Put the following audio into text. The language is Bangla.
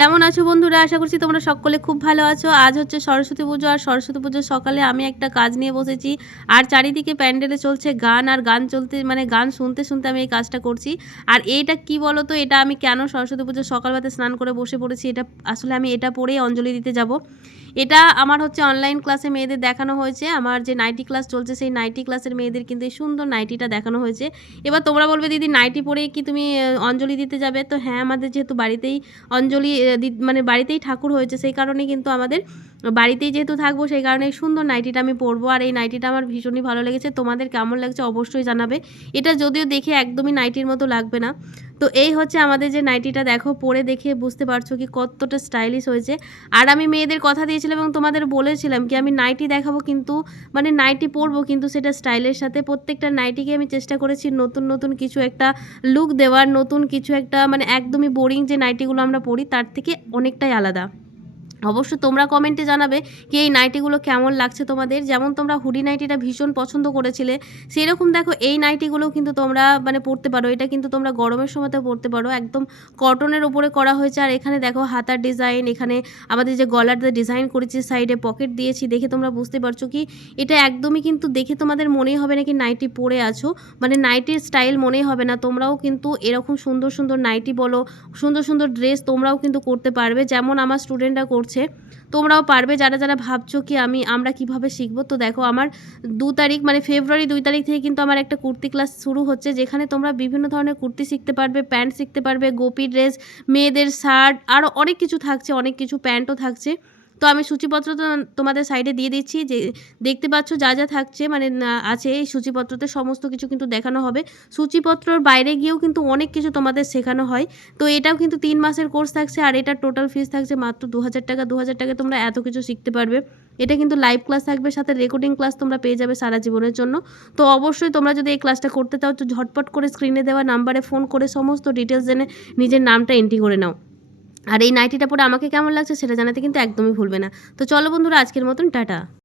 কেমন আছো বন্ধুরা? আশা করছি তোমরা সকলে খুব ভালো আছো। আজ হচ্ছে সরস্বতী পুজো, আর সরস্বতী পুজোর সকালে আমি একটা কাজ নিয়ে বসেছি। আর চারিদিকে প্যান্ডেলে চলছে গান, আর গান চলতে মানে গান শুনতে, শুনতে আমি এই কাজটা করছি। আর এইটা কি বলো তো, এটা আমি কেন সরস্বতী পুজোর সকালবেলাতে স্নান করে বসে পড়েছি, এটা আসলে আমি এটা পরেই অঞ্জলি দিতে যাব। এটা আমার হচ্ছে অনলাইন ক্লাসে মেয়েদের দেখানো হয়েছে। আমার যে নাইটি ক্লাস চলছে, সেই নাইটি ক্লাসের মেয়েদের কিন্তু এই সুন্দর নাইটিটা দেখানো হয়েছে। এবার তোমরা বলবে, দিদি নাইটি পরেই কি তুমি অঞ্জলি দিতে যাবে? তো হ্যাঁ, আমাদের যেহেতু বাড়িতেই অঞ্জলি মানে বাড়িতেই ঠাকুর হয়েছে, সেই কারণেই কিন্তু আমাদের বাড়িতেই যেহেতু থাকবো, সেই কারণে এই সুন্দর নাইটিটা আমি পরবো। আর এই নাইটিটা আমার ভীষণই ভালো লেগেছে। তোমাদের কেমন লাগছে অবশ্যই জানাবে। এটা যদিও দেখে একদমই নাইটির মতো লাগবে না। তো এই হচ্ছে আমাদের যে নাইটিটা, দেখো পরে দেখে বুঝতে পারছো কি কতটা স্টাইলিশ হয়েছে। আর আমি মেয়েদের কথা দিয়েছিলাম এবং তোমাদের বলেছিলাম কি আমি নাইটি দেখাবো, কিন্তু মানে নাইটি পরবো, কিন্তু সেটা স্টাইলের সাথে। প্রত্যেকটা নাইটিকে আমি চেষ্টা করেছি নতুন নতুন কিছু একটা লুক দেওয়ার, নতুন কিছু একটা, মানে একদমই বোরিং যে নাইটিগুলো আমরা পরি তার থেকে অনেকটাই আলাদা। অবশ্য তোমরা কমেন্টে জানাবে কি এই নাইটিগুলো কেমন লাগছে তোমাদের। যেমন তোমরা হুডি নাইটিটা ভীষণ পছন্দ করেছিলে, সেরকম দেখো এই নাইটিগুলোও কিন্তু তোমরা মানে পরতে পারো। এটা কিন্তু তোমরা গরমের সময়তে পরতে পারো, একদম কটনের ওপরে করা হয়েছে। আর এখানে দেখো হাতার ডিজাইন, এখানে আমাদের যে গলার ডিজাইন করেছি, সাইডে পকেট দিয়েছি, দেখে তোমরা বুঝতে পারছো কি এটা একদমই কিন্তু দেখে তোমাদের মনেই হবে না কি নাইটি পরে আছো, মানে নাইটির স্টাইল মনেই হবে না। তোমরাও কিন্তু এরকম সুন্দর সুন্দর নাইটি বলো, সুন্দর সুন্দর ড্রেস তোমরাও কিন্তু করতে পারবে, যেমন আমার স্টুডেন্টরা করছে তোমরাও পারবে। যারা যারা ভাবছো কি আমরা কিভাবে শিখবো, তো দেখো আমার 2 তারিখ মানে ফেব্রুয়ারি 2 তারিখ থেকে কিন্তু আমার একটা কুর্তি ক্লাস শুরু হচ্ছে, যেখানে তোমরা বিভিন্ন ধরনের কুর্তি শিখতে পারবে, প্যান্ট শিখতে পারবে, গোপী ড্রেস, মেয়েদের শার্ট, আরও অনেক কিছু থাকছে, অনেক কিছু প্যান্টও থাকছে। তো আমি সূচিপত্র তো তোমাদের সাইডে দিয়ে দিচ্ছি, যে দেখতে পাচ্ছ যা যা থাকছে মানে আছে এই সূচিপত্রতে সমস্ত কিছু কিন্তু দেখানো হবে। সূচিপত্রর বাইরে গিয়েও কিন্তু অনেক কিছু তোমাদের শেখানো হয়। তো এটাও কিন্তু 3 মাসের কোর্স থাকছে, আর এটার টোটাল ফিস থাকছে মাত্র 2000 টাকা। 2000 টাকায় তোমরা এত কিছু শিখতে পারবে। এটা কিন্তু লাইভ ক্লাস থাকবে, সাথে রেকর্ডিং ক্লাস তোমরা পেয়ে যাবে সারা জীবনের জন্য। তো অবশ্যই তোমরা যদি এই ক্লাসটা করতে চাও, তো ঝটপট করে স্ক্রিনে দেওয়া নাম্বারে ফোন করে সমস্ত ডিটেলস জেনে নিজের নামটা এন্ট্রি করে নাও। আর এই নাইটিটা পরে আমাকে কেমন লাগছে সেটা জানাতে কিন্তু একদমই ভুলবে না। তো চলো বন্ধুরা, আজকের মতন টাটা।